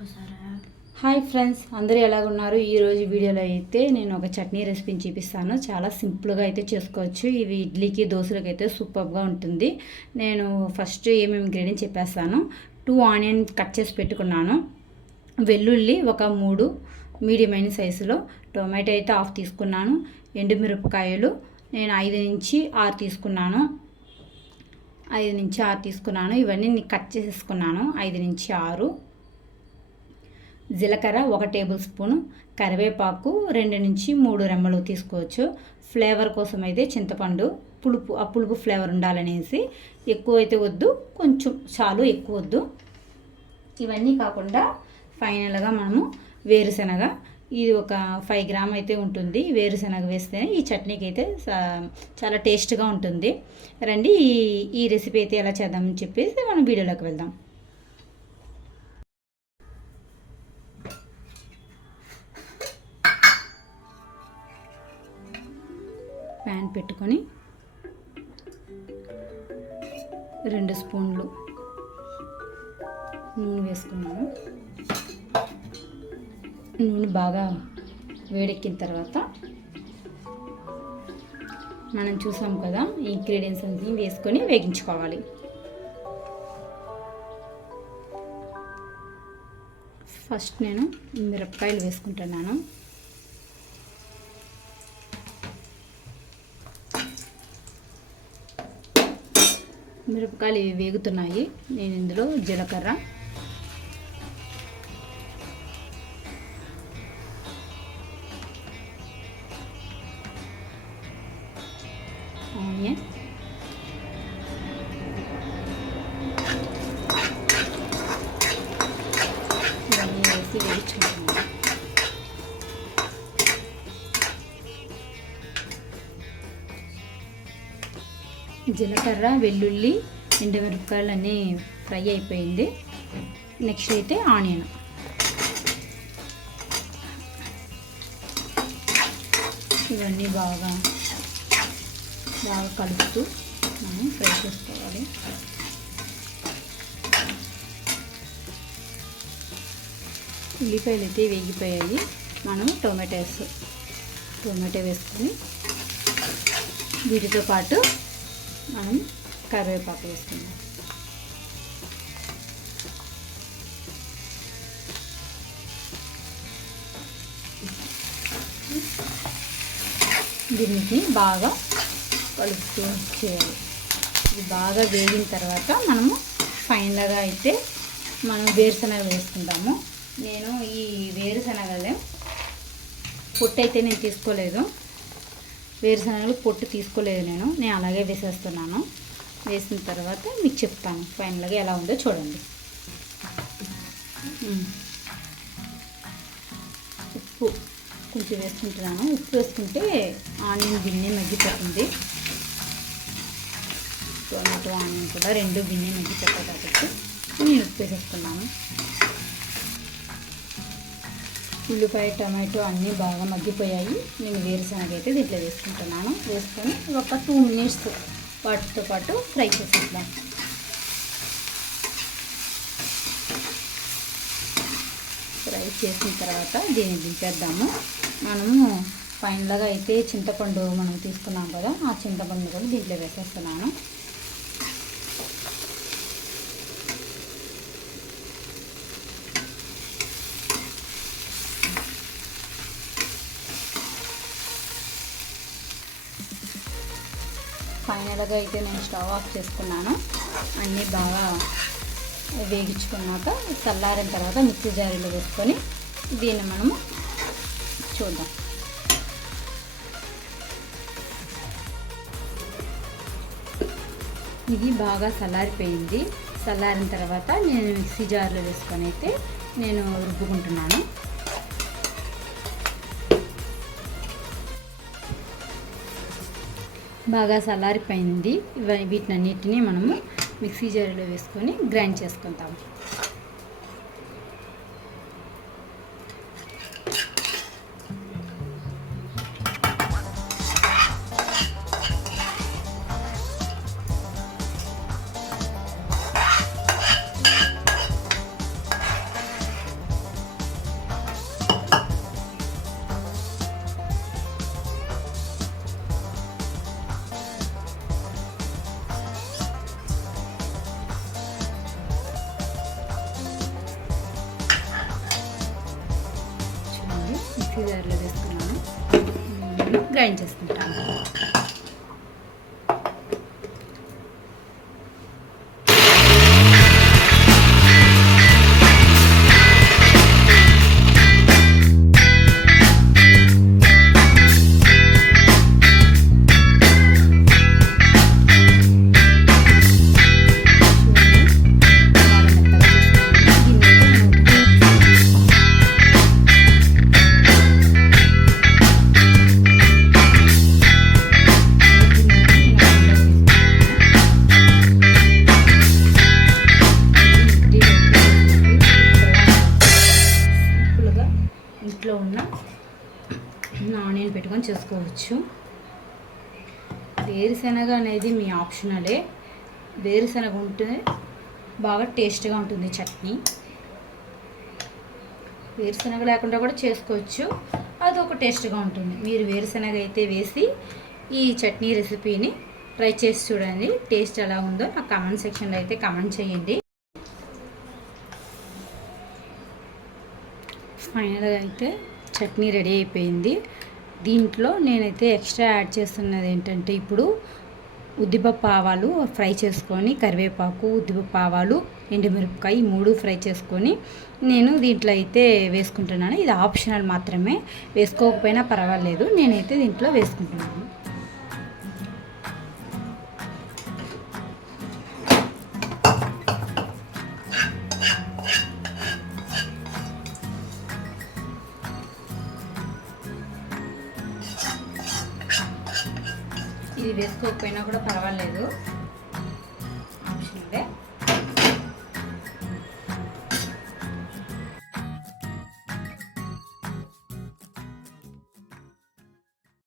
Hi friends, అందరూ ఎలాగున్నారు? ఈరోజు వీడియోలో అయితే నేను ఒక చట్నీ రెసిపీని చూపిస్తాను. చాలా సింపుల్గా అయితే చేసుకోవచ్చు. ఇవి ఇడ్లీకి దోశలకి అయితే సూపర్గా ఉంటుంది. నేను ఫస్ట్ ఏమేమి ఇంగ్రీడియంట్స్ చెప్పేస్తాను. 2 ఆనియన్ కట్ చేసి పెట్టుకున్నాను. వెల్లుల్లి ఒక 3 మీడియం సైజులో, టొమాటో అయితే 1/2 తీసుకున్నాను. ఎండుమిరపకాయలు నేను 5 నుంచి 6 తీసుకున్నాను. 5 నుంచి 6 తీసుకున్నాను. ఇవన్నీ కట్ చేసేసుకున్నాను. 5 నుంచి 6. జీలకర్ర 1 టేబుల్ స్పూను, కరివేపాకు 2 నుంచి 3 రెమ్మలు తీసుకోవచ్చు. ఫ్లేవర్ కోసం అయితే చింతపండు, పులుపు ఫ్లేవర్ ఉండాలనేసి ఎక్కువ అయితే వద్దు, కొంచెం చాలు, ఎక్కువ వద్దు. ఇవన్నీ కాకుండా ఫైనల్గా మనము వేరుశనగ, ఇది ఒక 5 గ్రామ్ అయితే ఉంటుంది. వేరుశనగ వేస్తేనే ఈ చట్నీకి అయితే చాలా టేస్ట్గా ఉంటుంది. రండి ఈ రెసిపీ అయితే ఎలా చేద్దామని చెప్పేసి మనం వీడియోలోకి వెళ్దాం. ప్యాన్ పెట్టుకొని 2 స్పూన్లు నూనె వేసుకున్నాను. నూనె బాగా వేడెక్కిన తర్వాత మనం చూసాం కదా, ఈ ఇంగ్రీడియంట్స్ అన్ని వేసుకొని వేగించుకోవాలి. ఫస్ట్ నేను మిరపకాయలు వేసుకుంటున్నాను. మిరపకాయలు ఇవి వేగుతున్నాయి. నేను ఇందులో జీలకర్ర, ఆనియన్, ఇవన్నీ వేసి వేయించుకుంటున్నాను. జీలకర్ర, వెల్లుల్లి, ఎండుమిరపకాయలు అన్నీ ఫ్రై అయిపోయింది. నెక్స్ట్ అయితే ఆనియన్. ఇవన్నీ బాగా కలుపుతూ మనం ఫ్రై చేసుకోవాలి. ఉల్లిపాయలు అయితే వేగిపోయాయి. మనం టొమాటో వేసుకొని వీటితో పాటు మనం కరివేపాకు వేసుకుందాం. దీనికి బాగా కలుపుతూ చేయాలి. ఇది బాగా వేగిన తర్వాత మనము ఫైనల్గా అయితే మనం వేరుశనగలు వేసుకుంటాము. నేను ఈ వేరుశనగలు పొట్టు అయితే నేను తీసుకోలేదు. వేరుశనగలు పొట్టు తీసుకోలేదు నేను అలాగే వేసేస్తున్నాను. వేసిన తర్వాత మీకు చెప్తాను ఫైనల్గా ఎలా ఉందో చూడండి. ఉప్పు కొంచెం వేసుకుంటున్నాను. ఉప్పు వేసుకుంటే ఆనియన్ గిన్నె మగ్గిపోతుంది. టొమాటో ఆనియన్ కూడా 2 గిన్నె మగ్గిపోతాయి కాబట్టి నేను ఉప్పు వేసేస్తున్నాను. ఉల్లిపాయ, టమాటో అన్నీ బాగా మగ్గిపోయాయి. నేను వేరుశనగ అయితే దీంట్లో వేసుకుంటున్నాను. వేసుకొని ఒక 2 మినిట్స్ వాటితో పాటు ఫ్రై చేసేద్దాం. ఫ్రై చేసిన తర్వాత దీన్ని దింపేద్దాము. మనము ఫైనల్గా అయితే చింతపండు మనం తీసుకున్నాం కదా, ఆ చింతపండు కూడా దీంట్లో వేసేస్తున్నాను. ఫైనల్గా అయితే నేను స్టవ్ ఆఫ్ చేసుకున్నాను. అన్నీ బాగా వేగించుకున్నాక చల్లారిన తర్వాత మిక్సీ జారీలో వేసుకొని దీన్ని మనము చూద్దాం. ఇది బాగా చల్లారిపోయింది. చల్లారిన తర్వాత నేను మిక్సీ జార్లో వేసుకొని అయితే నేను రుబ్బుకుంటున్నాను. బాగా చల్లారిపోయింది. వీటినన్నిటినీ మనము మిక్సీ జార్లో వేసుకొని గ్రైండ్ చేసుకుంటాము. మిక్సీ జార్లో వేసుకున్నాను. గ్రైండ్ చేసుకుంటాను. ఇంట్లో ఉన్న ఆనియన్ పెట్టుకొని చేసుకోవచ్చు. వేరుశనగ అనేది మీ ఆప్షనలే. వేరుశనగ ఉంటే బాగా టేస్ట్గా ఉంటుంది చట్నీ. వేరుశనగ లేకుండా కూడా చేసుకోవచ్చు, అదొక టేస్ట్గా ఉంటుంది. మీరు వేరుశనగ అయితే వేసి ఈ చట్నీ రెసిపీని ట్రై చేసి చూడండి. టేస్ట్ ఎలా ఉందో నాకు కామెంట్ సెక్షన్లో అయితే కామెంట్ చేయండి. ఫైనల్గా అయితే చట్నీ రెడీ అయిపోయింది. దీంట్లో నేనైతే ఎక్స్ట్రా యాడ్ చేస్తున్నది ఏంటంటే, ఇప్పుడు ఉద్దిపప్పు ఆవాలు ఫ్రై చేసుకొని, కరివేపాకు, ఉద్దిపప్పు ఆవాలు, ఎండుమిరపకాయ 3 ఫ్రై చేసుకొని నేను దీంట్లో అయితే వేసుకుంటున్నాను. ఇది ఆప్షనల్ మాత్రమే, వేసుకోకపోయినా పర్వాలేదు. నేనైతే దీంట్లో వేసుకుంటున్నాను. ఇది వేసుకోకపోయినా కూడా పర్వాలేదు, ఆప్షనలే.